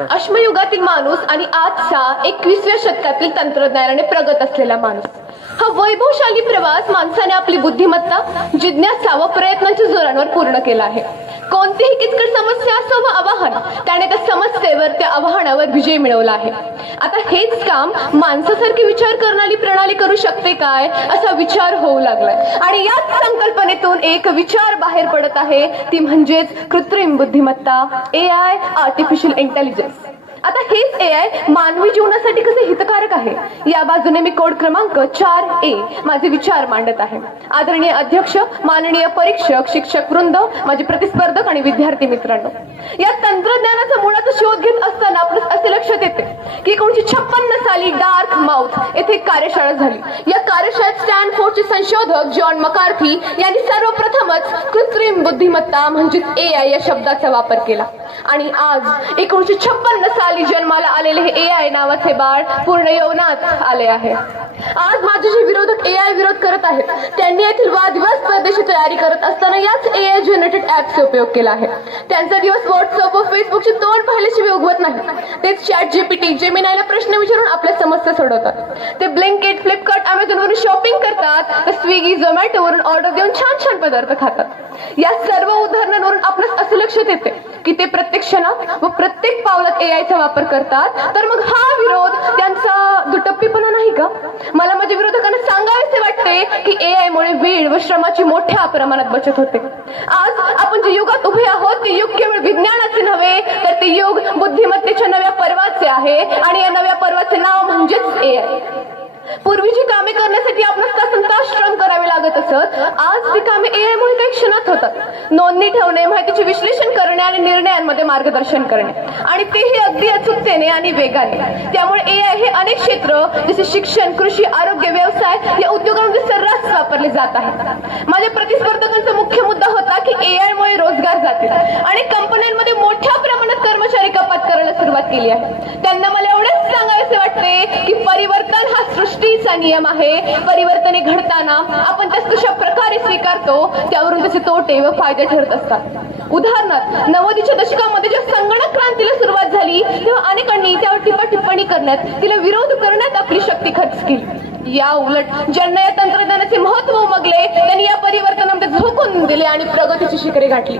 अश्मयुगातील माणूस आणि आजचा 21व्या शतकातील तंत्रज्ञानाने प्रगत असलेला माणूस, हा वैभवशाली प्रवास माणसाने आपली बुद्धिमत्ता, जिज्ञासा व प्रयत्नांच्या जोरांवर पूर्ण केला आहे. कोणतीही किचकट समस्या असो व आव्हान, त्याने त्या समस्येवर, त्या आव्हानावर विजय मिळवला आहे. आता हेच काम माणसासारखी विचार करणारी प्रणाली करू शकते काय, असा विचार होऊ लागलाय. आणि याच संकल्पनेतून एक विचार बाहेर पडत आहे, ती म्हणजेच कृत्रिम बुद्धिमत्ता, AI, आर्टिफिशियल इंटेलिजन्स. आता हेच AI मानवी जीवनासाठी कसे हितकारक आहे, या बाजूने मी कोड क्रमांक 4A माझे विचार मांडत आहे. आदरणीय अध्यक्ष, माननीय परीक्षक, शिक्षक वृंद, माझे प्रतिस्पर्धक आणि विद्यार्थी मित्रांनो, या तंत्रज्ञानाचा मुळाचा शोध घेत असताना आपल्याला असे लक्षात येते की 1956 साली डार्क माउथ येथे एक कार्यशाळा झाली. या कार्यशाळेत स्टॅनफोर्डचे संशोधक जॉन मकार्थी यांनी सर्वप्रथमच कृत्रिम बुद्धिमत्ता म्हणजे AI या शब्दाचा वापर केला. आणि आज 1956 साली जन्माला आलेले हे AI नावाचे बाळ पूर्ण यवनात आले आहे. आज माझे जे विरोधक AI विरोध करत आहेत, त्यांनी येथील वादविवाद स्पर्धेची तयारी करत असताना याच AI जनरेटेड ऍपचा उपयोग केला आहे. त्यांचा दिवस व्हॉट्सअप व फेसबुकचे तोंड पाहिल्याशिवाय उगवत नाही. तेच ChatGPT, जेमिनायला प्रश्न विचारून आपल्या समस्या सोडवतात. ते ब्लिंकिट, फ्लिपकार्ट, अमेझॉनवरून शॉपिंग करतात, तर स्विगी, झोमॅटोवरून ऑर्डर देऊन छान छान पदार्थ खातात. या सर्व उदाहरणांवरून आपल्याला असे लक्षात येते की ते प्रत्येक क्षणात व प्रत्येक पावलात AIचा वापर करतात. तर मग हा विरोध त्यांचा दुटप्पीपणा नाही का? मला माझ्या विरोधकांना सांगायचे वाटते की AI मुळे वेळ व श्रमाची मोठ्या प्रमाणात बचत होते. आज आपण जे युगात उभे आहोत, ते युग केवळ विज्ञानाचे नव्हे, तर ते युग बुद्धिमत्तेच्या नव्या पर्वाचे आहे. आणि या नव्या पर्वाचे नाव म्हणजेच AI. पूर्वीची कामे करण्यासाठी आपणास तासंतास श्रम करावे लागत असत. आज ती कामे AI मुळे काही क्षणात होतात. नोंदणी ठेवणे, माहितीचे विश्लेषण करणे आणि निर्णयांमध्ये मार्गदर्शन करणे, आणि तेही अगदी अचूकतेने आणि वेगाने. त्यामुळे AI हे अनेक क्षेत्र जसे शिक्षण, कृषी, आरोग्य, व्यवसाय या उद्योगांमध्ये सर्रास वापरले जात आहेत. माझ्या प्रतिस्पर्धकांचा मुख्य मुद्दा होता की AI मुळे रोजगार जातील. अनेक कंपन्यांमध्ये मोठ्या प्रमाणात कर्मचारी कपात करायला सुरुवात केली आहे. त्यांना मला एवढेच सांगायचे वाटते की परिवर्तन हा सृष्टीचा नियम आहे. परिवर्तने घडताना आपण त्यास कशा प्रकारे स्वीकारतो, त्यावरून त्याचे तोटे व फायदे ठरत असतात. उदाहरणार्थ 90च्या दशकामध्ये जेव्हा संगणक क्रांतीला सुरुवात झाली, तेव्हा अनेकांनी त्यावर टिप्पणी करण्यात, तिला विरोध करण्यात आपली शक्ती खर्च केली. या उलट ज्यांना या तंत्रज्ञानाचे महत्व उमगले, त्यांनी या परिवर्तनामध्ये झोकून दिले आणि प्रगतीची शिखरे गाठली.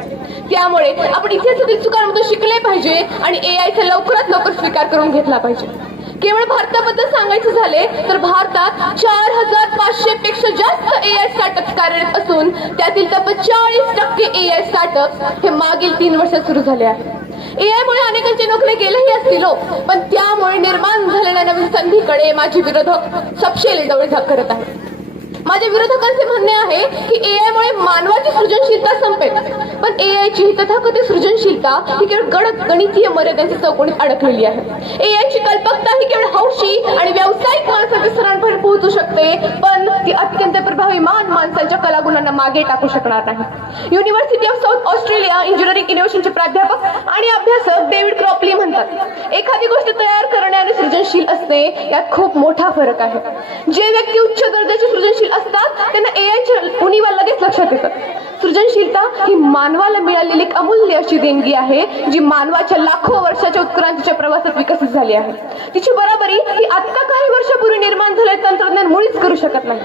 त्यामुळे आपण इतिहासातील चुकांमधून शिकले पाहिजे आणि AIचा लवकरात लवकर स्वीकार करून घेतला पाहिजे. केवळ भारताबद्दल सांगायचे झाले तर भारतात 4500 पेक्षा जास्त AI स्टार्टअप कार्यरत असून त्यातील तब्बल 40% AI स्टार्टअप हे मागील 3 वर्षात सुरू झाले आहेत. AI मुळे अनेकांच्या नोकऱ्या गेल्याही असतील, पण त्यामुळे निर्माण झालेल्या नवीन संधीकडे माझे विरोधक सपशेल डोळे करत आहेत. माझ्या विरोधकांचे म्हणणे आहे की AI मुळे मानवाची सृजनशीलता संपेल, पण AIची तथाकथित सृजनशीलता ही केवळ गणितीय मर्यादांच्या चौकोनीत अडकलेली आहे. AIची कल्पकता ही केवळ हौशी आणि व्यावसायिक माणसाच्या स्तरांपर्यंत पोहोचू शकते, पण ती अत्यंत प्रभावी माणसांच्या कलागुणांना मागे टाकू शकणार नाही. University of South Australia engineering इनोव्हेशनचे प्राध्यापक आणि अभ्यासक डेव्हिड क्रॉपली म्हणतात, एखादी गोष्ट तयार करणे आणि सृजनशील असणे यात खूप मोठा फरक आहे. जे व्यक्ती उच्च दर्जाचे सृजनशील असतात त्यांना AIच्या उणीवा लगेच लक्षात येतात. सृजनशीलता ही मानवाला मिळालेली एक अमूल्य अशी देणगी आहे, जी मानवाच्या लाखो वर्षाच्या उत्क्रांतीच्या प्रवासात विकसित झाली आहे. तिची बराबरी ही आता काही वर्षापूर्वी निर्माण झालेले तंत्रज्ञान मुळीच करू शकत नाही.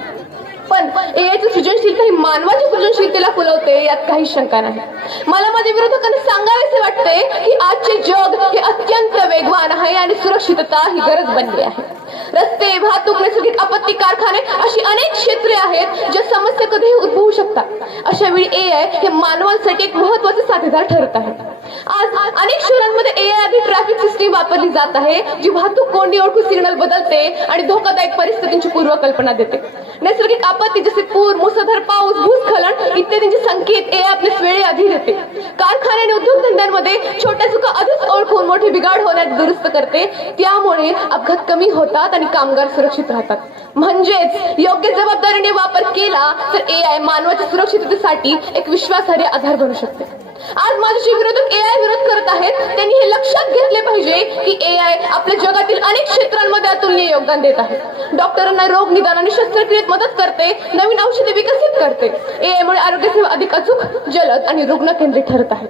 पण AIची सृजनशीलता ही मानवाच्या सृजनशीलतेला फुलवते, यात काही शंका नाही. मला माझ्या विरोधकांना सांगायचे वाटते की आजचे जग हे अत्यंत वेगवान आहे आणि सुरक्षितता ही गरज बनली आहे. रस्ते, वाहतूक, नैसर्गिक आपत्ती, कारखाने अशी अनेक क्षेत्रे आहेत ज्या समस्या कधीही उद्भवू शकतात. अशा वेळी AI हे मानवांसाठी एक महत्त्वाचे साथीदार ठरत आहे. आज अनेक शहरांमध्ये AI आधी ट्रॅफिक सिस्टीम वापरली जात आहे, जी वाहतूक कोंडी ओळखून सिग्नल बदलते आणि धोकादायक परिस्थितींची पूर्वकल्पना देते. नैसर्गिक आपत्ती जसे पूर, मुसळधार पाऊस, भूस्खलन इत्यादींचे संकेत AI आपल्यास वेळेआधी देते. कारखाने आणि उद्योगधंद्यांमध्ये छोट्या चुका आधीच ओळखून मोठे बिघाड होण्यास दुरुस्त करते. त्यामुळे अपघात कमी होतात आणि कामगार सुरक्षित राहतात. म्हणजेच योग्य जबाबदारीने वापर केला तर AI मानवाच्या सुरक्षिततेसाठी एक विश्वासार्ह आधार बनू शकते. आज माझे विरोधक एआय विरोध करत आहेत त्यांनी हे लक्षात घेतले पाहिजे की एआय आपल्या जगातील अनेक क्षेत्रांमध्ये अतुलनीय योगदान देत आहे. डॉक्टरांना रोग निदान आणि शस्त्रक्रियेत मदत करते, नवीन औषधे विकसित करते. एआय मुळे आरोग्य सेवा अधिक अचूक, जलद आणि रुग्ण केंद्रित ठरत आहे.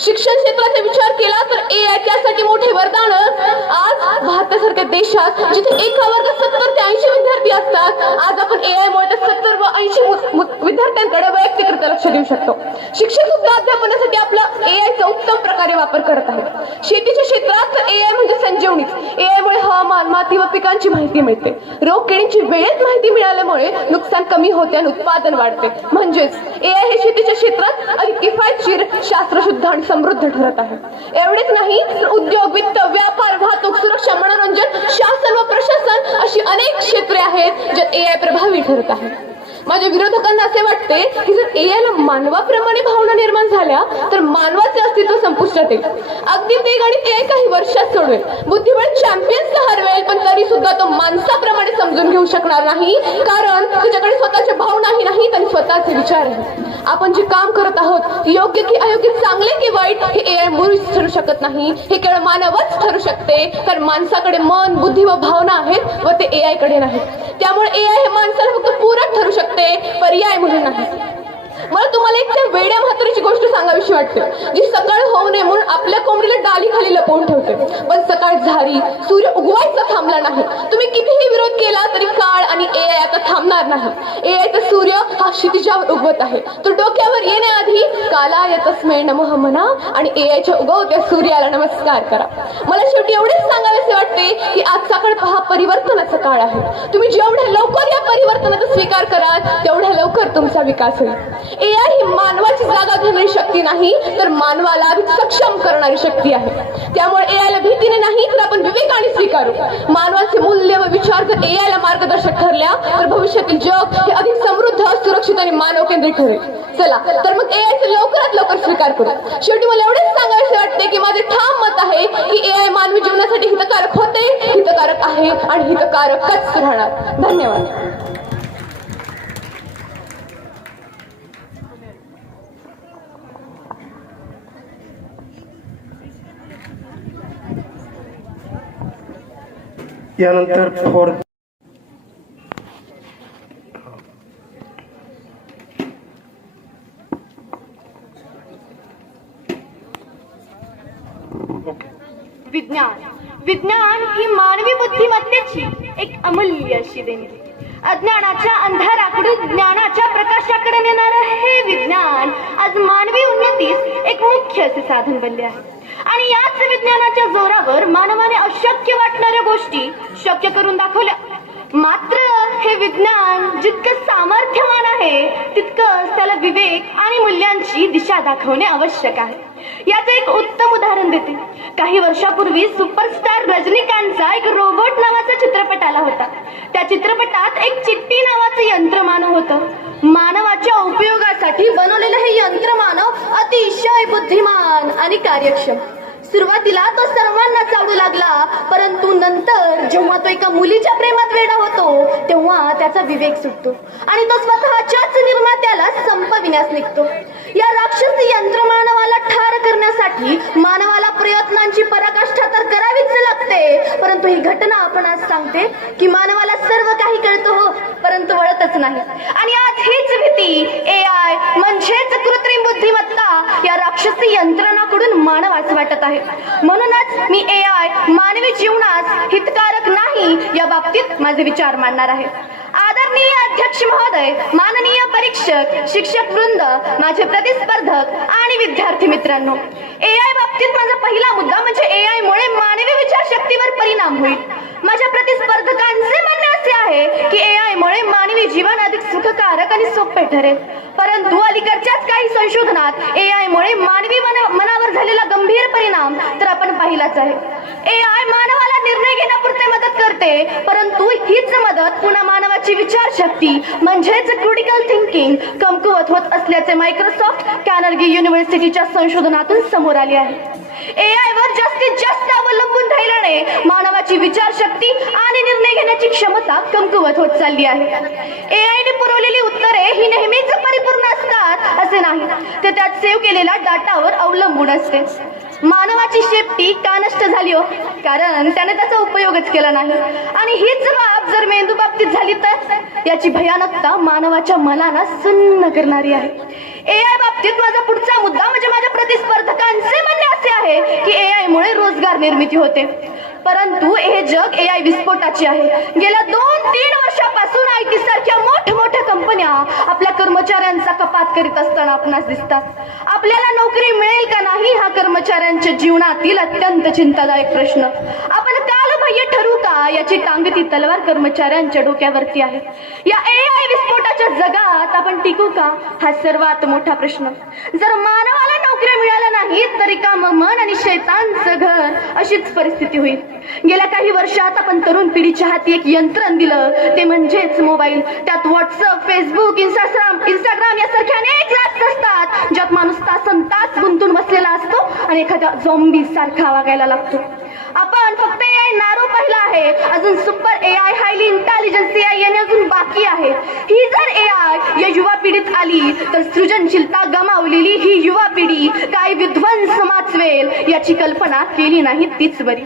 शिक्षण क्षेत्राचा विचार केला तर एआय त्यासाठी मोठे वरदान. आज भारतासारख्या देशात जिथे एका वर्गात 70 ते 80 विद्यार्थी असतात, आज आपण एआय मुळे त्या 70 व 80 विद्यार्थ्यांकडे वैयक्तिकरित्या लक्ष देऊ शकतो. शिक्षक सुद्धा अध्यापनासाठी आपला एआयचा उत्तम प्रकारे वापर करत आहेत. शेतीच्या क्षेत्रात एआय म्हणजे संजीवनी. एआय मुळे हवामान, माती व पिकांची माहिती मिळते. रोग किडींची वेळेत माहिती मिळाल्यामुळे नुकसान कमी होते आणि उत्पादन वाढते. म्हणजेच एआय हे शेतीच्या क्षेत्रात अधिक किफायतशीर, शास्त्रशुद्ध आणि समृद्ध ठरत आहे. एवढेच नाही तर उद्योग, वित्त, व्यापार, वाहतूक, सुरक्षा, मनोरंजन, शासन व प्रशासन अशी अनेक क्षेत्रे आहेत ज्यात एआय प्रभावी ठरत आहे. माझ्या विरोधकांना असे वाटते की जर एआयला मानवाप्रमाणे भावना निर्माण झाल्या तर मानवाचे अस्तित्व संपुष्टात येईल. अगदी ते गणित एआय काही वर्षात सोडवेल, बुद्धिबळ चॅम्पियन्सला हरवेल, पण तरी सुद्धा तो माणसाप्रमाणे समजून घेऊ शकणार नाही, कारण त्याच्याकडे स्वतःच्या भावनाही नाहीत आणि स्वतःचे विचार आहेत. आपण जे काम करत आहोत योग्य की अयोग्य, चांगले की वाईट, हे एआय मुळीच ठरू शकत नाही. हे केवळ मानवच ठरू शकते, कारण माणसाकडे मन, बुद्धी व भावना आहेत व ते एआय कडे नाहीत. त्यामुळे एआय हे माणसाला फक्त पूरक ठरू शकते, पर्याय म्हणून नाही. मला तुम्हाला एक त्या वेड्या म्हातारीची गोष्ट सांगावीशी वाटते, जी सकाळ होऊ नये म्हणून आपल्या कोंबडीला डाली खाली लपवून ठेवते. पण सकाळ झाली, सूर्य उगवायचा थांबला नाही. तुम्ही कितीही विरोध केला तरी काळ आणि एआय आता थांबणार नाही. एआयचा सूर्य हा क्षितिजावर उगवत आहे. तो डोक्यावर येण्याआधी कालाय तस्मै नमः म्हणा आणि एआयच्या उगवत्या सूर्याला नमस्कार करा. मला शेवटी एवढेच सांगावेसे वाटते की आजचा काळ हा परिवर्तनाचा काळ आहे. तुम्ही जेवढ्या लवकर या परिवर्तनाचा स्वीकार कराल तेवढ्या लवकर तुमचा विकास होईल. एआय ही मानवाची जागा घेणारी शक्ती नाही, तर मानवाला अधिक सक्षम करणारी शक्ती आहे. त्यामुळे एआयला भीतीने नाही तर आपण विवेकाने स्वीकारू. मानवाचे मूल्य व विचार जर एआयला मार्गदर्शक ठरल्या तर भविष्यातील जग हे अधिक समृद्ध, सुरक्षित आणि मानव केंद्रित ठरेल. चला तर मग एआयचे लवकरात लवकर स्वीकार करू. शेवटी मला एवढेच सांगायचे वाटते की माझे ठाम मत आहे की एआय मानवी जीवनासाठी हितकारक होते, हितकारक आहे आणि हितकारकच राहणार. धन्यवाद. यानंतर विज्ञान ही मानवी बुद्धिमत्तेची एक अमूल्य अशी देणगी. अज्ञानाच्या अंधाराकडून ज्ञानाच्या प्रकाशाकडे नेणारं हे विज्ञान आज मानवी उन्नतीस एक मुख्य असे साधन बनले आहे. आणि याच विज्ञानाच्या जोरावर मानवाने अशक्य वाटणाऱ्या गोष्टी शक्य करून दाखवल्या. मात्र हे विज्ञान जितकं सामर्थ्यवान आहे तितकंच त्याला विवेक आणि मूल्यांची दिशा दाखवणे आवश्यक आहे. याचं एक उत्तम उदाहरण देते. काही वर्षापूर्वी सुपरस्टार रजनीकांतचा एक रोबोट नावाचा चित्रपट आला होता. त्या चित्रपटात एक चिट्टी नावाचं यंत्रमानव होतं. मानवाच्या उपयोगासाठी बनवलेलं हे यंत्रमानव अतिशय बुद्धिमान आणि कार्यक्षम. सुरुवातीला तो सर्वांना चावू लागला, परंतु नंतर जेव्हा तो एका मुलीच्या प्रेमात वेडा होतो तेव्हा त्याचा विवेक सुटतो आणि तो स्वतःच्याच निर्मात्याला संपविण्यास निघतो. या राक्षसी यंत्रमानवाला ठार करण्यासाठी मानवाला प्रयत्नांची पराकाष्ठा तर करावीच लागते, परंतु ही घटना आपण आज सांगते की मानवाला सर्व काही कळतं हो, परंतु वळतच नाही. आणि आज हीच भीती एआय म्हणजेच कृत्रिम बुद्धिमत्ता या राक्षसी यंत्रणाकडून मानवास वाटत आहे. म्हणूनच मी एआय मानवी जीवनास हितकारक नाही या बाबतीत माझे विचार मांडणार आहे. आदरणीय अध्यक्ष महोदय, माननीय परीक्षक, शिक्षक वृंद, माझे प्रतिस्पर्धक आणि विद्यार्थी मित्रांनो, एआय बाबतीत माझा पहिला मुद्दा म्हणजे एआय मुळे मानवी विचारशक्तीवर परिणाम होईल. माझ्या प्रतिस्पर्धकांचे म्हणणे असे आहे की एआय मुळे मानवी जीवन अधिक सुखकारक आणि सोपे ठरेल, परंतु अलीकडच्याच काही संशोधनात एआय मुळे मानवी मनावर झालेला गंभीर परिणाम तर आपण पाहिलाच आहे. एआय मानवाला निर्णय घेण्यापुरते मदत करते, परंतु हीच मदत पुन्हा मानवाची विचारशक्ती म्हणजेच क्रिटिकल थिंकिंग कमकुवत होत असल्याचे मायक्रोसॉफ्ट कॅनर्गी युनिव्हर्सिटीच्या संशोधनातून समोर आले आहे. एआय वर जास्तीत जास्त अवलंबून राहिल्याने मानवाची विचारशक्ती आणि निर्णय घेण्याची क्षमता कमकुवत होत चालली आहे. एआय ने पुरवलेली उत्तरे ही नेहमीच परिपूर्ण असतात, असतात असे नाही, ते त्यात सेव्ह केलेल्या डाटावर अवलंबून असते. मानवाची शेपटी का नष्ट झाली हो? कारण त्याने त्याचा उपयोगच केला नाही. आणि हीच बाब जर मेंदू बाबतीत झाली तर याची भयानकता मानवाच्या मनाला सुन्न करणारी आहे. AI बाबतीत माझा पुढचा मुद्दा म्हणजे माझ्या प्रतिस्पर्धकांचे म्हणणे असे आहे की AI मुळे रोजगार निर्मिती होते, परंतु हे जग AI विस्फोटाचे आहे. गेल्या 2-3 वर्षापासून IT सारख्या मोठमोठ्या कंपन्या आपल्या कर्मचाऱ्यांचा कपात करीत असताना आपणास दिसतात. आपल्याला नोकरी मिळेल का नाही हा कर्मचाऱ्यांच्या जीवनातील अत्यंत चिंतादायक प्रश्न. आपण कालबाह्य ठरू का याची टांगती तलवार कर्मचाऱ्यांच्या डोक्यावरती आहे. या AI विस्फोटाच्या जगात आपण टिकू का हा सर्वात मोठा प्रश्न. जर मानवाला नोकऱ्या मिळाल्या नाहीत तर रिकामं मन आणि शैतानचं घर अशीच परिस्थिती होईल. गेल्या काही वर्षात आपण तरुण पिढीच्या हाती एक यंत्रण दिलं, ते म्हणजेच मोबाईल. त्यात व्हॉट्सअप, फेसबुक, इंस्टाग्राम यासारख्या अनेक ऍप्स असतात ज्यात माणूस तासनतास गुंतून बसलेला असतो आणि एखाद्या झॉम्बी सारखा वागायला लागतो. आपण फक्त AI नारो पाहिला आहे, अजून super AI, highly intelligence AI येणे अजून बाकी आहे. ही जर AI या युवा पिढीत आली तर सृजनशीलता गमावलेली ही युवा पिढी काय विध्वंस माचवेल याची कल्पना केली नाही तीच बरी.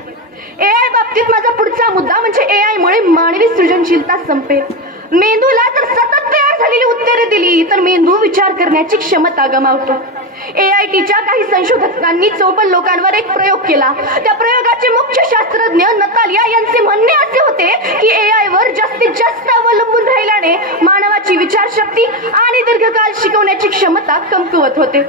AI बाबतीत माझा पुढचा मुद्दा म्हणजे AI मुळे मानवी सृजनशीलता संपेल. मेंदूला जर सतत तयार झालेली उत्तरे दिली तर मेंदू विचार करण्याची क्षमता गमावतो. AITच्या काही संशोधकांनी 54 लोकांवर एक प्रयोग केला. त्या प्रयोगाचे मुख्य शास्त्रज्ञ नतालिया यांचे म्हणणे असे होते की AI वर जास्तीत जास्त अवलंबून राहिल्याने मानवाची विचारशक्ती आणि दीर्घकाळ शिकवण्याची क्षमता कमकुवत होते.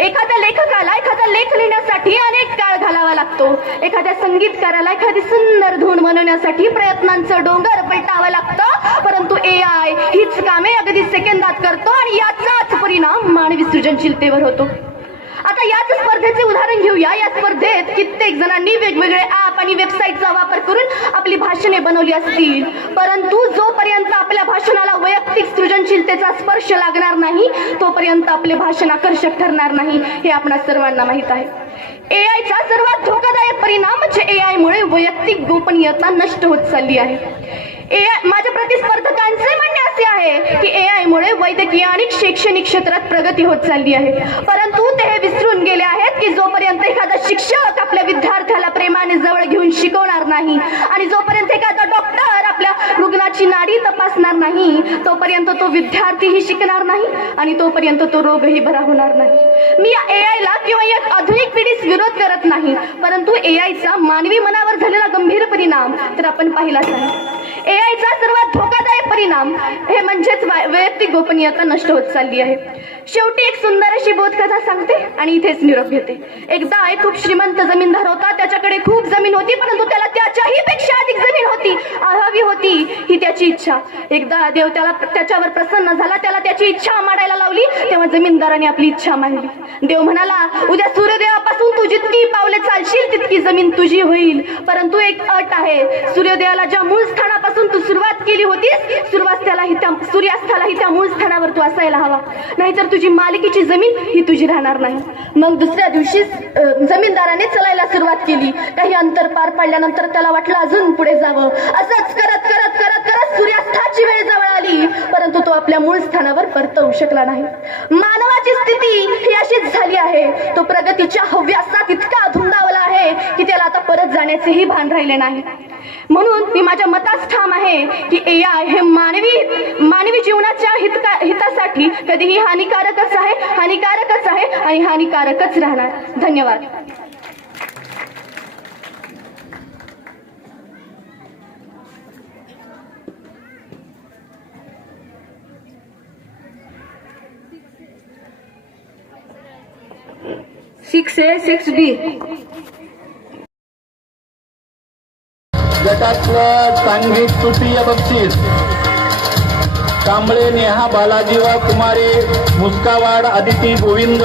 एखाद्या लेखकाला एखादा लेख लिहिण्यासाठी अनेक काळ घालावा लागतो. एखाद्या संगीतकाराला एखादी सुंदर धून बनवण्यासाठी प्रयत्नांचं डोंगर पलटावं लागतं, परंतु AI हीच कामे अगदी सेकंदात करतो आणि याचाच परिणाम मानवी सृजनशीलतेवर होतो. आता याच स्पर्धेचे उदाहरण घेऊया. या स्पर्धेत कित्येक जणांनी वेगवेगळे ऍप आणि वेबसाईटचा वापर करून आपली भाषणे बनवली असतील, परंतु जोपर्यंत आपल्या भाषणाला वैयक्तिक सृजनशीलतेचा स्पर्श लागणार नाही तोपर्यंत आपले भाषण आकर्षक ठरणार नाही हे आपणा सर्वांना माहीत आहे. AIचा सर्वात धोकादायक परिणाम म्हणजे AI मुळे वैयक्तिक गोपनीयता नष्ट होत चालली आहे. माझ्या प्रतिस्पर्धकांचे म्हणणे असे आहे की AI मुळे वैद्यकीय आणि शैक्षणिक क्षेत्रात प्रगती होत चालली आहे, परंतु ते हे विसरून गेले आहेत की जोपर्यंत एखादा शिक्षक आपल्या विद्यार्थ्याला प्रेमाने जवळ घेऊन शिकवणार नाही आणि जोपर्यंत एखादा डॉक्टर आपल्या रुग्णाची नाडी तपासणार नाही तोपर्यंत तो विद्यार्थीही शिकणार नाही आणि तोपर्यंत तो रोगही बरा होणार नाही. मी या AIला किंवा या आधुनिक पिढीस विरोध करत नाही, परंतु AIचा मानवी मनावर झालेला गंभीर परिणाम तर आपण पाहिलाच आहे. AIचा सर्वात धोकादायक परिणाम हे म्हणजेच वैयक्तिक गोपनीयता नष्ट होत चालली आहे. शेवटी एक सुंदर अशी बोधकथा सांगते आणि इथेच निरोप घेते. एकदा एक खूप श्रीमंत जमीनदार होता. त्याच्याकडे खूप जमीन होती, परंतु त्याला त्याच्याही पेक्षा अधिक जमीन होती, हवी होती ही त्याची इच्छा. एकदा देव त्याच्यावर प्रसन्न झाला, त्याला त्याची इच्छा मांडायला लावली. तेव्हा जमीनदाराने आपली इच्छा मांडली. देव म्हणाला, उद्या सूर्योदयापासून तू जितकी पावले चालशील तितकी जमीन तुझी होईल, परंतु एक अट आहे. सूर्योदयाला ज्या मूळ स्थानापासून तू सुरुवात केली होतीस सूर्यास्तालाही त्या मूळ स्थानावर तू असायला हवा, नाहीतर तुझी मालकीची जमीन ही तुझी राहणार नाही. मग दुसऱ्या दिवशी जमीनदाराने चलायला सुरुवात केली. काही अंतर पार पाडल्यानंतर त्याला वाटलं अजून पुढे जावं. असंच करत करत करत करत सूर्यास्ताची वेळ जवळ आली, परंतु तो आपल्या मूळ स्थानावर परतवू शकला नाही. मानवाची स्थिती ही अशीच झाली आहे. तो प्रगतीच्या हव्यासात इतका धुंदावला आहे की त्याला आता परत जाण्याचेही भान राहिले नाही. म्हणून मी माझ्या मतास ठाम आहे की AI हे मानवी जीवनाच्या हितासाठी कधीही हानिकारकच आहे आणि हानिकारकच राहणार. धन्यवाद. सिक्स ए 6B गटातलं सांघिक तृतीय बक्षीस कांबळे नेहा बालाजी व कुमारी मुस्कावाड आदिती गोविंद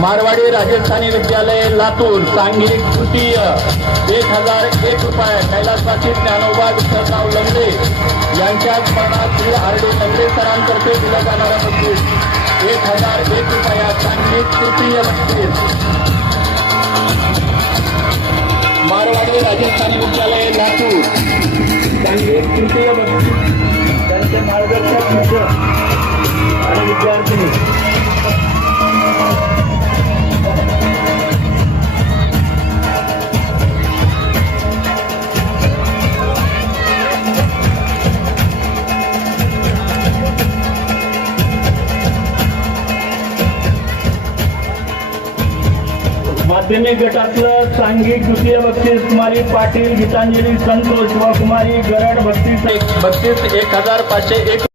मारवाडी राजस्थानी विद्यालय लातूर सांघिक तृतीय 1001 रुपये कैलासवासी ज्ञानोबा विठ्ठलराव लंगडे यांच्या स्मरणार्थ RD लंगडे सरांतर्फे दिलं जाणारं बक्षीस 1001 रुपया सांघिक तृतीय बक्षीस मारवाडी राजस्थानी विद्यालय लातूर सांघिक तृतीय बक्षीस त्यांचे मार्गदर्शक मित्र आणि विद्यार्थी माध्यमिक गटातलं सांघिक द्वितीय बक्षीस कुमारी पाटील गीतांजली संतोष व कुमारी गरड 32 1501